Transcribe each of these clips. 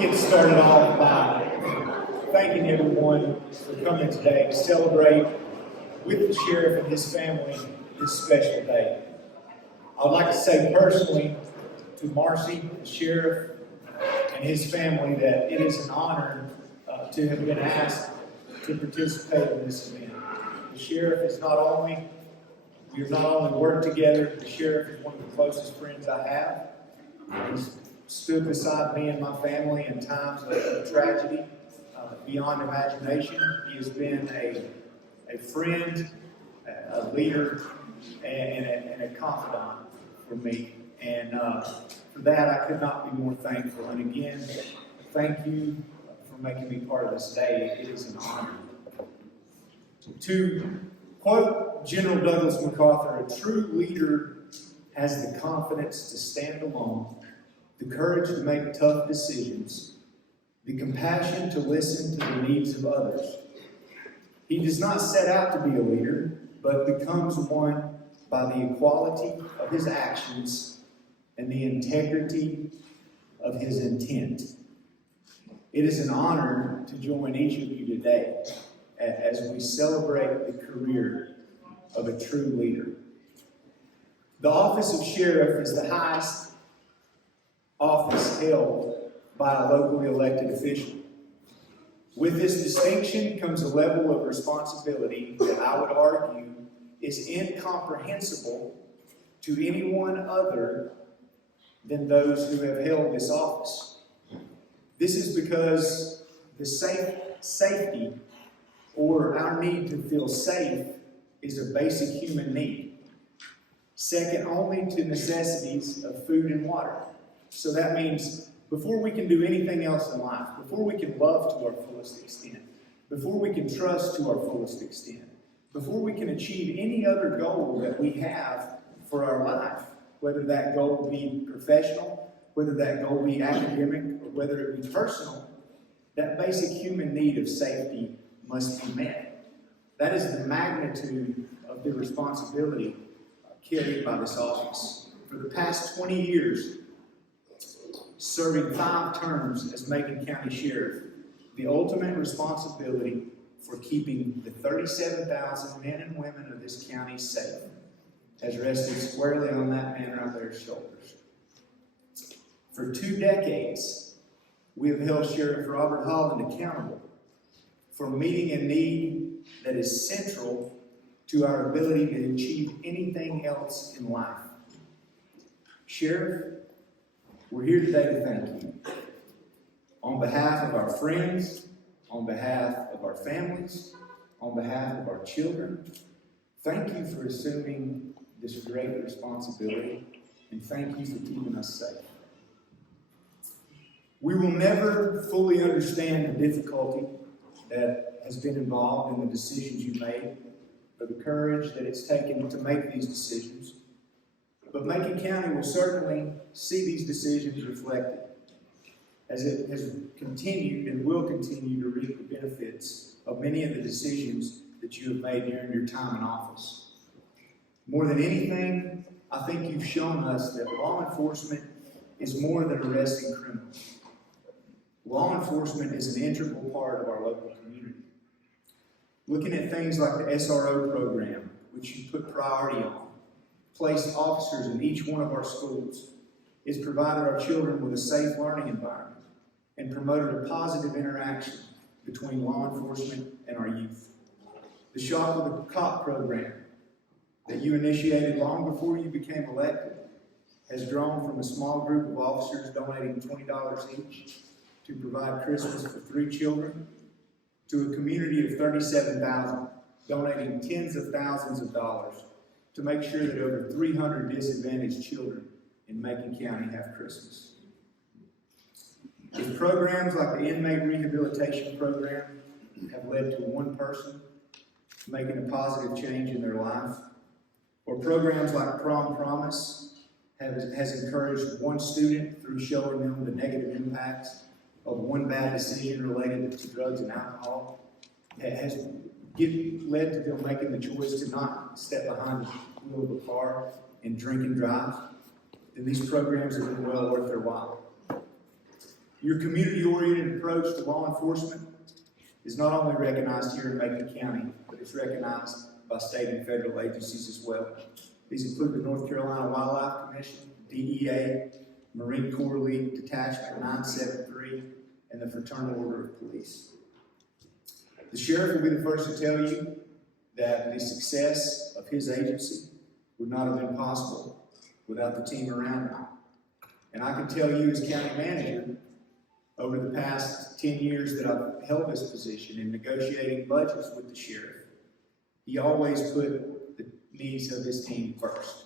get started off by thanking everyone for coming today to celebrate with the sheriff and his family this special day. I would like to say personally to Marcy, the sheriff, and his family that it is an honor to have been asked to participate in this event. The sheriff is we have not only worked together, the sheriff is one of the closest friends I have. He's stood beside me and my family in times of tragedy beyond imagination. He has been a friend, a leader, and a confidant for me. And for that, I could not be more thankful. And again, thank you for making me part of this day. It is an honor. To quote General Douglas MacArthur, a true leader has the confidence to stand alone, the courage to make tough decisions, the compassion to listen to the needs of others. He does not set out to be a leader, but becomes one by the equality of his actions and the integrity of his intent. It is an honor to join each of you today as we celebrate the career of a true leader. The office of sheriff is the highest office held by a locally elected official. With this distinction comes a level of responsibility that I would argue is incomprehensible to anyone other than those who have held this office. This is because the safety or our need to feel safe is a basic human need, second only to necessities of food and water. So that means before we can do anything else in life, before we can love to our fullest extent, before we can trust to our fullest extent, before we can achieve any other goal that we have for our life, whether that goal be professional, whether that goal be academic, or whether it be personal, that basic human need of safety must be met. That is the magnitude of the responsibility carried by this office. For the past 20 years, serving 5 terms as Macon County Sheriff, the ultimate responsibility for keeping the 37,000 men and women of this county safe has rested squarely on that man right there's shoulders. For 2 decades, we have held Sheriff Robert Holland accountable for meeting a need that is central to our ability to achieve anything else in life. Sheriff, we're here today to thank you. On behalf of our friends, on behalf of our families, on behalf of our children, thank you for assuming this great responsibility, and thank you for keeping us safe. We will never fully understand the difficulty that has been involved in the decisions you made, or the courage that it's taken to make these decisions. But Macon County will certainly see these decisions reflected as it has continued and will continue to reap the benefits of many of the decisions that you have made during your time in office. More than anything, I think you've shown us that law enforcement is more than arresting criminals. Law enforcement is an integral part of our local community. Looking at things like the SRO program, which you put priority on, placed officers in each one of our schools, has provided our children with a safe learning environment and promoted a positive interaction between law enforcement and our youth. The Shop with a Cop program that you initiated long before you became elected has grown from a small group of officers donating $20 each to provide Christmas for 3 children to a community of 37,000 donating tens of thousands of dollars to make sure that over 300 disadvantaged children in Macon County have Christmas. If programs like the Inmate Rehabilitation Program have led to one person making a positive change in their life, or programs like Prom Promise has encouraged one student through showing them the negative impacts of one bad decision related to drugs and alcohol, has led to them making the choice to not step behind the wheel of a car and drink and drive, then these programs have been well worth their while. Your community-oriented approach to law enforcement is not only recognized here in Macon County, but it's recognized by state and federal agencies as well. These include the North Carolina Wildlife Commission, DEA, Marine Corps League Detachment 973, and the Fraternal Order of Police. The sheriff will be the first to tell you that the success of his agency would not have been possible without the team around him. And I can tell you as county manager, over the past 10 years that I've held this position in negotiating budgets with the sheriff, he always put the needs of his team first.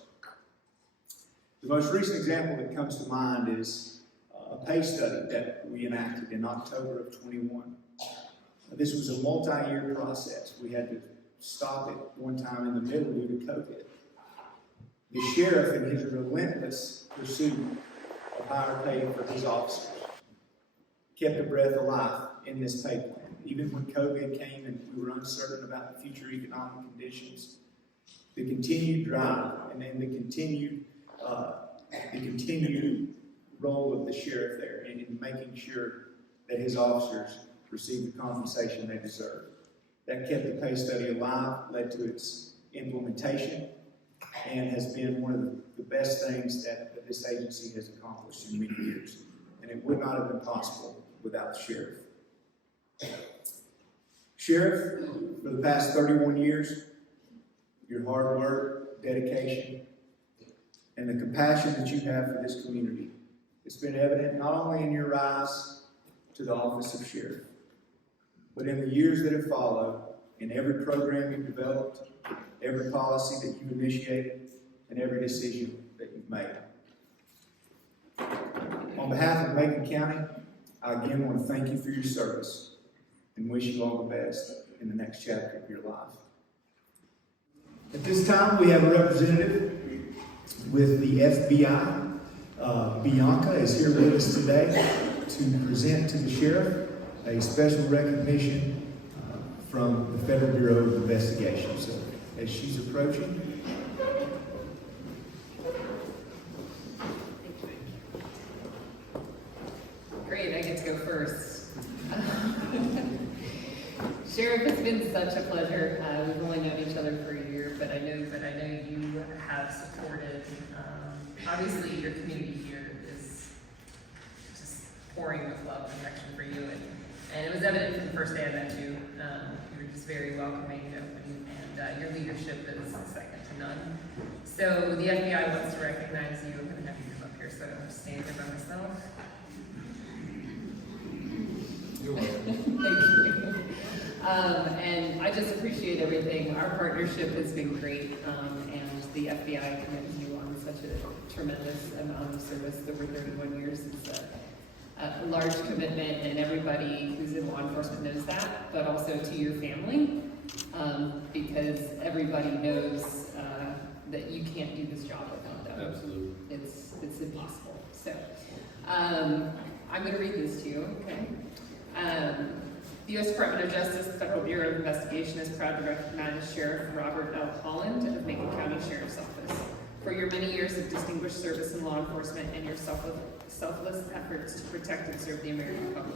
The most recent example that comes to mind is a pay study that we enacted in October of 21. This was a multi-year process. We had to stop it one time in the middle due to COVID. The sheriff, in his relentless pursuit of higher pay for his officers, kept a breath alive in this pay plan. Even when COVID came and we were uncertain about the future economic conditions, the continued drive and then the continued role of the sheriff there in making sure that his officers receive the compensation they deserve. That kept the pay study alive, led to its implementation, and has been one of the best things that this agency has accomplished in many years. And it would not have been possible without the sheriff. Sheriff, for the past 31 years, your hard work, dedication, and the compassion that you have for this community, it's been evident not only in your rise to the office of sheriff, but in the years that have followed, in every program you've developed, every policy that you've initiated, and every decision that you've made. On behalf of Macon County, I again want to thank you for your service and wish you all the best in the next chapter of your life. At this time, we have a representative with the FBI. Bianca is here with us today to present to the sheriff a special recognition from the Federal Bureau of Investigation. So, as she's approaching, great, I get to go first. Sheriff, it's been such a pleasure. We've only known each other for a year, but I know you have supported. Obviously, your community here is just pouring with love and affection for you, and it was evident from the first day I met you. You were just very welcoming and open, and your leadership is second to none. So the FBI wants to recognize you. I'm going to have you come up here so I don't have to stand here by myself. you're welcome. Thank you. And I just appreciate everything. Our partnership has been great, and the FBI commends you on such a tremendous amount of service over 31 years. It's a large commitment, and everybody who's in law enforcement knows that, but also to your family, because everybody knows that you can't do this job without them. Absolutely. It's impossible. So I'm going to read this to you, okay? The U.S. Department of Justice, the Federal Bureau of Investigation is proud to recognize Sheriff Robert L. Holland of Macon County Sheriff's Office for your many years of distinguished service in law enforcement and your selfless efforts to protect and serve the American public.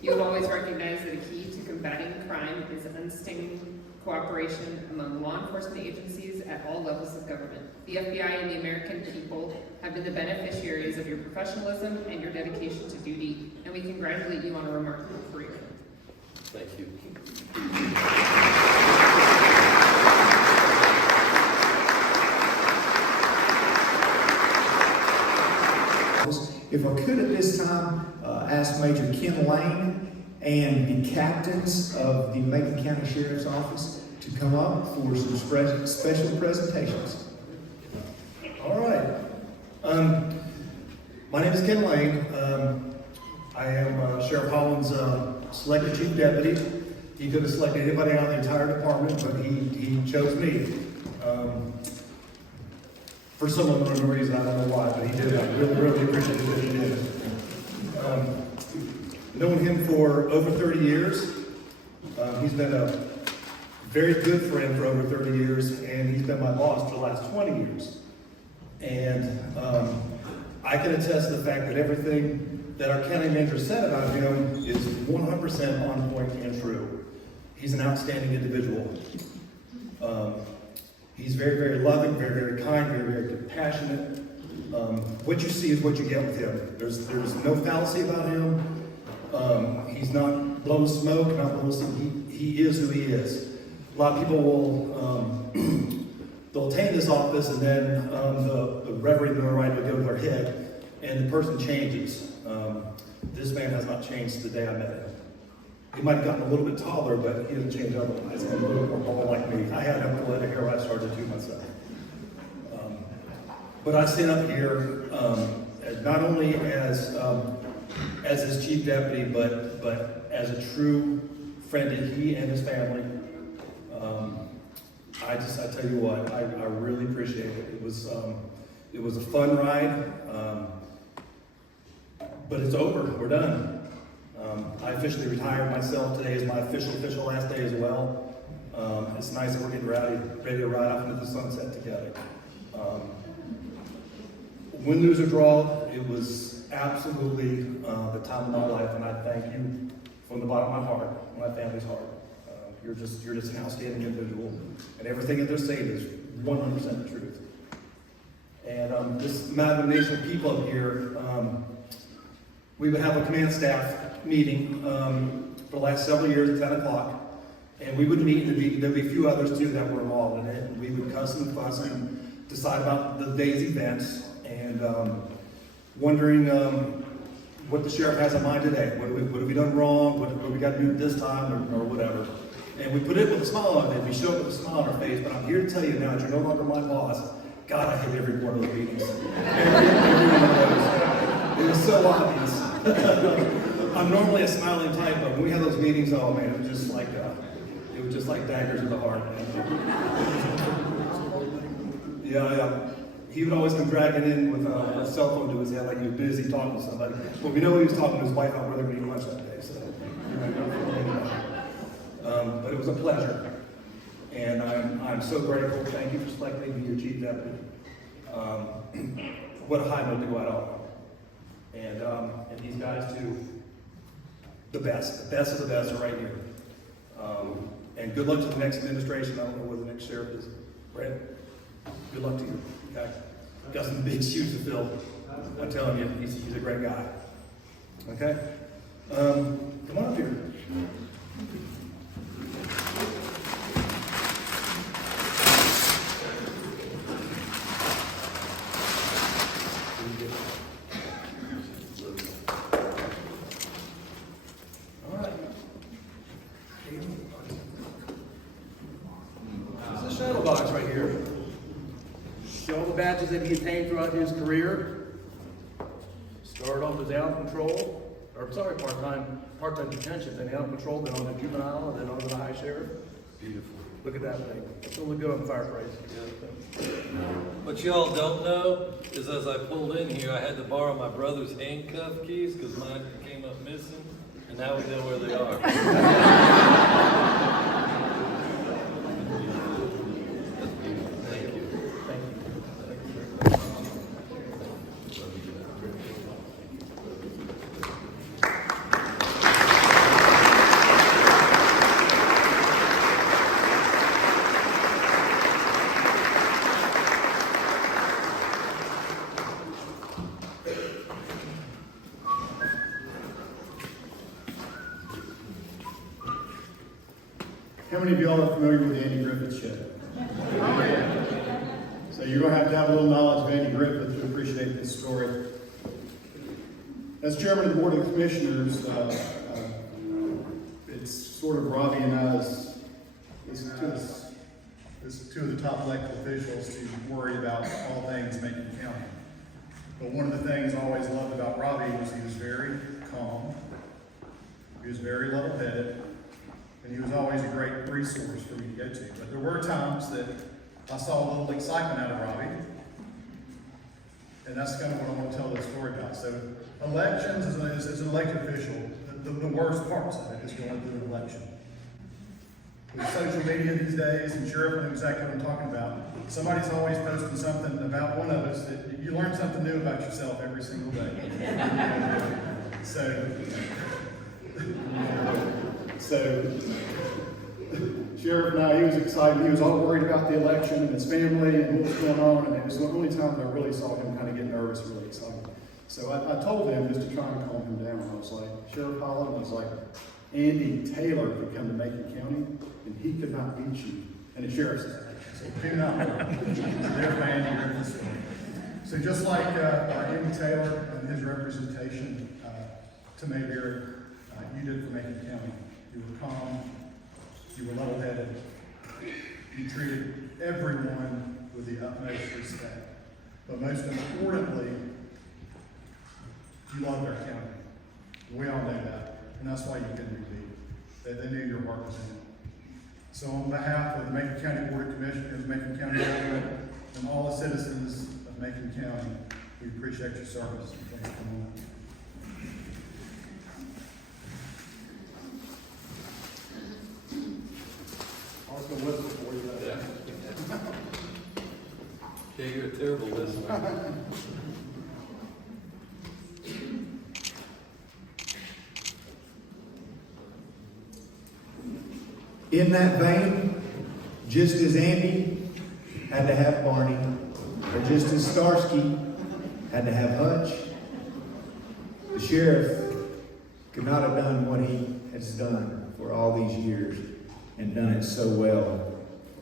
You have always recognized that a key to combating crime is unstinting cooperation among law enforcement agencies at all levels of government. The FBI and the American people have been the beneficiaries of your professionalism and your dedication to duty, and we congratulate you on a remarkable career. Thank you. If I could at this time ask Major Ken Lane and the captains of the Macon County Sheriff's Office to come up for some special presentations. All right. My name is Ken Lane. I am Sheriff Holland's selected chief deputy. He could have selected anybody out of the entire department, but he chose me. For some unknown reason, I don't know why, but he did. I really appreciate that he did. Known him for over 30 years. He's been a very good friend for over 30 years, and he's been my boss for the last 20 years. And I can attest to the fact that everything that our county manager said about him is 100% on point and true. He's an outstanding individual. He's very, very loving, very, very kind, very, very compassionate. What you see is what you get with him. There's no fallacy about him. He's not blowing smoke, not blowing smoke. He is who he is. A lot of people will they'll attain this office, and then the reverend or right would go to their head, and the person changes. This man has not changed the day I met him. He might have gotten a little bit taller, but he didn't change otherwise. He's a little more tall like me. I had athletic hair when I started too myself. But I stand up here not only as his chief deputy, but as a true friend to he and his family. I tell you what, I really appreciate it. It was a fun ride, but it's over. We're done. I officially retired myself. Today is my official last day as well. It's nice that we're getting ready to ride off into the sunset together. Win, lose, or draw, it was absolutely the time of my life, and I thank you from the bottom of my heart, my family's heart. You're just an outstanding individual, and everything that they're saying is 100% the truth. And this amalgamation of people up here, we would have a command staff meeting for the last several years at 10 o'clock, and we would meet, and there'd be a few others too that were involved in it, and we would cuss and fuss and decide about the day's events, and wondering what the sheriff has in mind today. What have we done wrong? What we got to do this time, or whatever. And we put it with a smile on it. We show up with a smile on our face. But I'm here to tell you now that you're no longer my boss. God, I hate every one of those meetings. Every one of those. It was so obvious. I'm normally a smiling type, but when we had those meetings, oh man, it was just like daggers in the heart. Yeah. He would always come dragging in with a cell phone to his head like he was busy talking to somebody. But we know he was talking to his wife out where they were eating lunch that day. So, but it was a pleasure. And I'm so grateful. Thank you for selecting me to be your chief deputy. What a high note to go out on. And these guys too, the best of the best are right here. And good luck to the next administration. I don't know what the next sheriff is. Brett, good luck to you. Okay. Got some big shoes to fill. I'm telling you, he's a great guy. Okay? Come on up here. All right. This is a shuttle box right here. All the badges that he attained throughout his career. Started off as animal control, part-time detention, then animal control, then on to juvenile, and then on to the high sheriff. Beautiful. Look at that thing. It's gonna look good on fireplace. What y'all don't know is as I pulled in here, I had to borrow my brother's handcuff keys because mine came up missing, and now we know where they are. How many of y'all are familiar with the Andy Griffith Show? Oh, yeah. So you're going to have a little knowledge of Andy Griffith to appreciate this story. As chairman of the Board of Commissioners, it's sort of Robbie and I's, it's two of the top elected officials to worry about all things Macon County. But one of the things I always loved about Robbie was he was very calm, he was very level-headed, and he was always a great resource for me to go to. But there were times that I saw a little excitement out of Robbie, and that's kind of what I want to tell this story about. So elections, as an elected official, the worst parts of it is going through an election. With social media these days, and Sheriff knows exactly what I'm talking about, somebody's always posting something about one of us that you learn something new about yourself every single day. So, Sheriff and he was excited. He was all worried about the election and his family and what was going on, and it was the only time I really saw him kind of get nervous, really excited. So I told him just to try and calm him down. I was like, Sheriff Holland was like, Andy Taylor could come to Macon County, and he could not beat you. And the sheriff said, do not worry. They're for Andy Griffith's story. So just like Andy Taylor and his representation to Mayberry, you did for Macon County. You were calm, you were level-headed, you treated everyone with the utmost respect. But most importantly, you loved our county. We all know that, and that's why you couldn't be beat. That they knew your heart was in it. So on behalf of the Macon County Board of Commissioners, Macon County Government, and all the citizens of Macon County, we appreciate your service. Thanks for coming on. I was going to listen for you. Yeah, you're a terrible listener. In that vein, just as Andy had to have Barney, or just as Starsky had to have Hutch, the sheriff could not have done what he has done for all these years and done it so well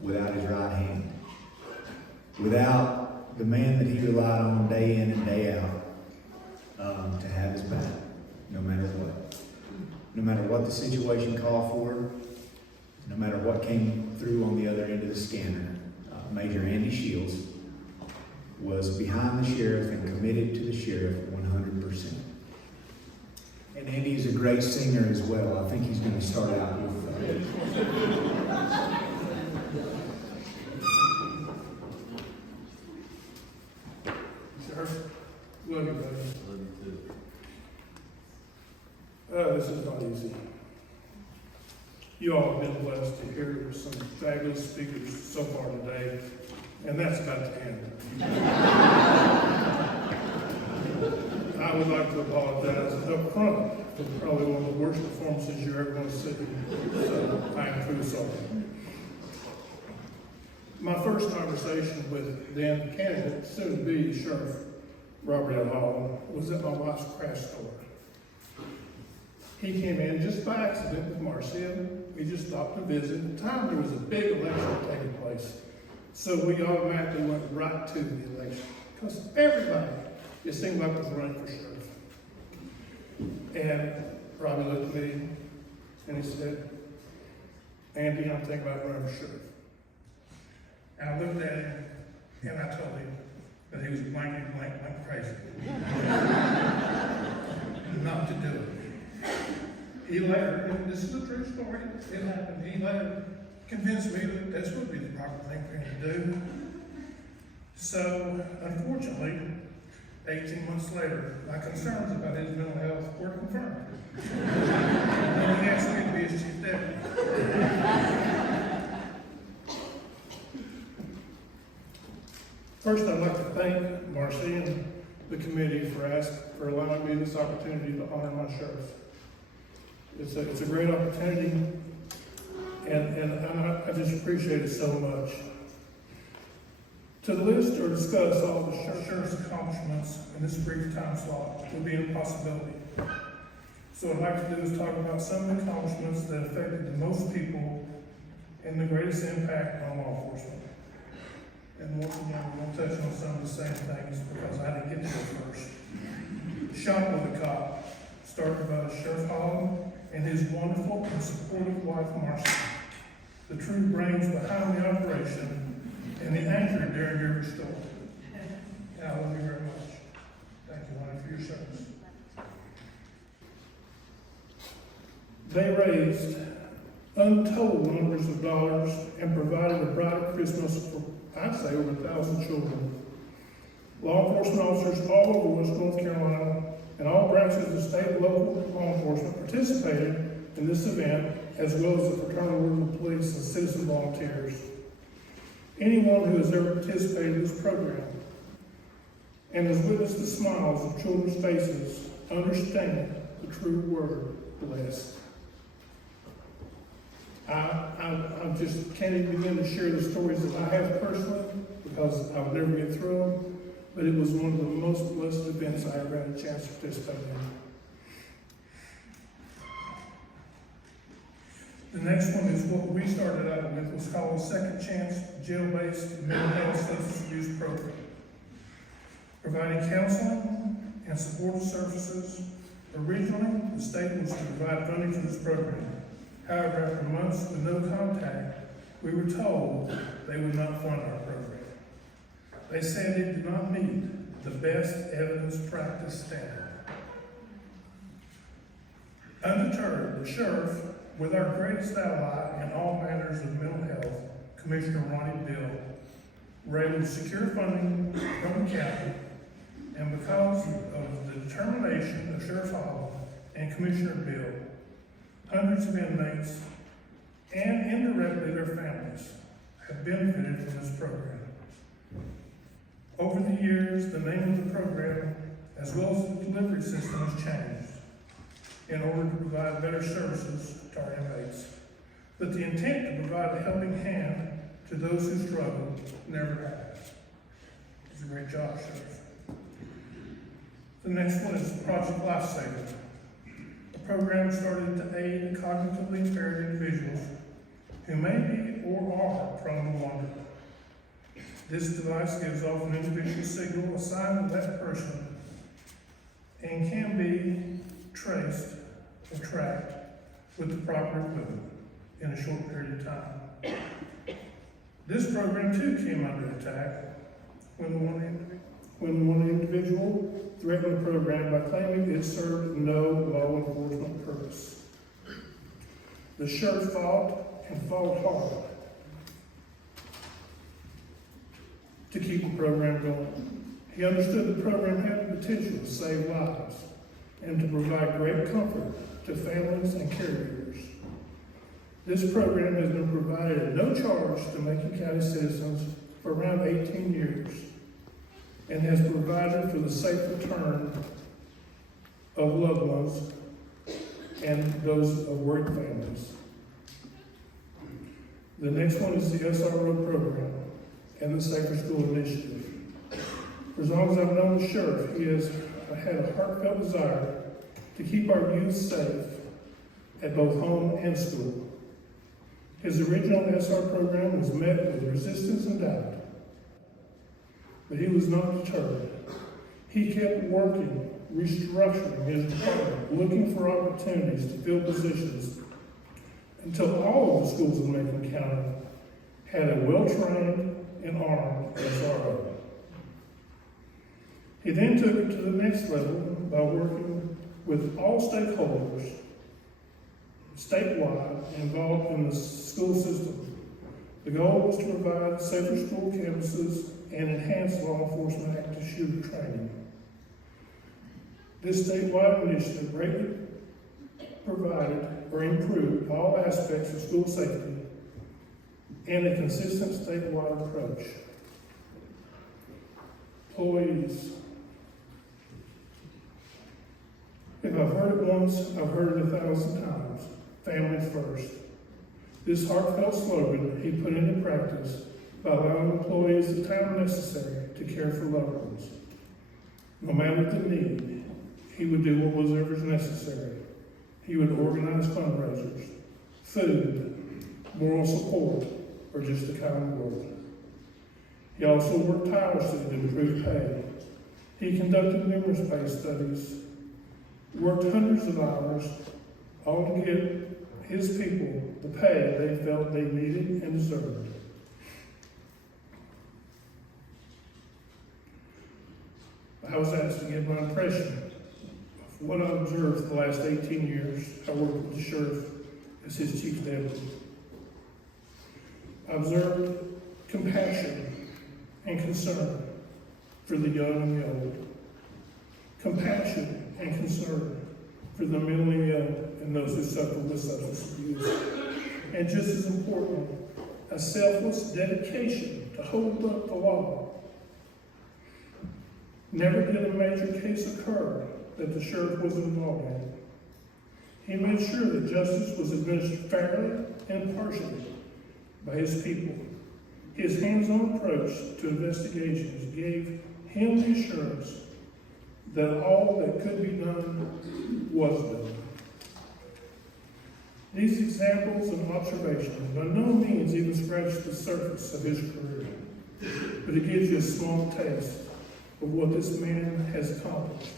without his right hand. Without the man that he relied on day in and day out to have his back, no matter what. No matter what the situation called for, no matter what came through on the other end of the scanner, Major Andy Shields was behind the sheriff and committed to the sheriff 100%. And Andy is a great singer as well. I think he's going to start out with Sheriff, love you, buddy. Love you too. This is not easy. You all have been blessed to hear some fabulous speakers so far today, and that's about to end. I would like to apologize up front for probably one of the worst performances you're ever going to see. So I am truly sorry. My first conversation with then candidate, soon to be Sheriff Robert L. Holland, was at my wife's craft store. He came in just by accident with Marcia. We just stopped to visit. At the time, there was a big election taking place. So we automatically went right to the election. Because everybody, it seemed like, was running for sheriff. And Robbie looked at me and he said, Andy, I'm thinking about running for sheriff. And I looked at him and I told him that he was blank crazy. Not to do it. He later, and this is a true story, it happened, he later convinced me that this would be the proper thing for him to do. So, unfortunately, 18 months later, my concerns about his mental health were confirmed. And he asked me to be his chief deputy. First, I'd like to thank Marcy and the committee for allowing me this opportunity to honor my sheriff. It's a great opportunity, and I just appreciate it so much. To list or discuss all the sheriff's accomplishments in this brief time slot would be an impossibility. So what I'd like to do is talk about some of the accomplishments that affected the most people and the greatest impact on law enforcement. And once again, we're going to touch on some of the same things because I didn't get to go first. Shop with a Cop, started by Sheriff Holland and his wonderful and supportive wife, Marcy, the true brains behind the operation and the anchor during every storm. And I love you very much. Thank you, Lonnie, for your service. They raised untold numbers of dollars and provided a brighter Christmas for, I'd say, over 1,000 children. Law enforcement officers all over West North Carolina and all branches of state and local law enforcement participated in this event, as well as the Fraternal Order of Police and citizen volunteers. Anyone who has ever participated in this program and has witnessed the smiles of children's faces understand the true word blessed. I just can't even begin to share the stories that I have personally because I would never get through them, but it was one of the most blessed events I ever had a chance to participate in. The next one is what we started out with, was called Second Chance Jail-Based Mental Health Substance Abuse Program, providing counseling and supportive services. Originally, the state was to provide funding for this program. However, after months with no contact, we were told they would not fund our program. They said it did not meet the best evidence practice standard. Undeterred, the sheriff, with our greatest ally in all matters of mental health, Commissioner Ronnie Bill, were able to secure funding from the county, and because of the determination of Sheriff Holland and Commissioner Bill, hundreds of inmates and indirectly their families have benefited from this program. Over the years, the name of the program, as well as the delivery system, has changed in order to provide better services to our inmates. But the intent to provide a helping hand to those who struggle never has. It's a great job, Sheriff. The next one is Project Lifesaver. A program started to aid cognitively impaired individuals who may be or are prone to wander. This device gives off an individual signal assigned to that person and can be traced or tracked with the proper equipment in a short period of time. This program too came under attack when one individual threatened the program by claiming it served no law enforcement purpose. The sheriff fought and fought hard to keep the program going. He understood the program had the potential to save lives and to provide great comfort to families and caregivers. This program has been provided at no charge to Macon County citizens for around 18 years and has provided for the safe return of loved ones and those of worried families. The next one is the SRO program and the Safer School Initiative. For as long as I've known the sheriff, he has had a heartfelt desire to keep our youth safe at both home and school. His original SR program was met with resistance and doubt, but he was not deterred. He kept working, restructuring his department, looking for opportunities to fill positions until all of the schools in Macon County had a well-trained and armed SRO. He then took it to the next level by working with all stakeholders statewide involved in the school system. The goal was to provide safer school campuses and enhance law enforcement active shooter training. This statewide initiative greatly provided or improved all aspects of school safety and a consistent statewide approach. Employees. If I've heard it once, I've heard it 1,000 times. Family first. This heartfelt slogan he put into practice by allowing employees the time necessary to care for loved ones. No matter the need, he would do what was ever necessary. He would organize fundraisers, food, moral support, or just a kind word. He also worked tirelessly to improve pay. He conducted numerous pay studies, worked hundreds of hours, all to give his people the pay they felt they needed and deserved. I was asked to give my impression of what I observed for the last 18 years. I worked with the sheriff as his chief deputy. I observed compassion and concern for the young and the old. Compassion and concern for the mentally ill and those who suffer with substance abuse. And just as important, a selfless dedication to hold up the law. Never did a major case occur that the sheriff was involved in He made sure that justice was administered fairly and impartially by his people. His hands-on approach to investigations gave him the assurance that all that could be done was done. These examples and observations by no means even scratch the surface of his career, but it gives you a small taste of what this man has accomplished.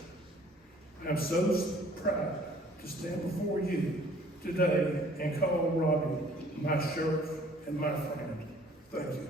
I'm so proud to stand before you today and call Robbie my sheriff and my friend. Thank you.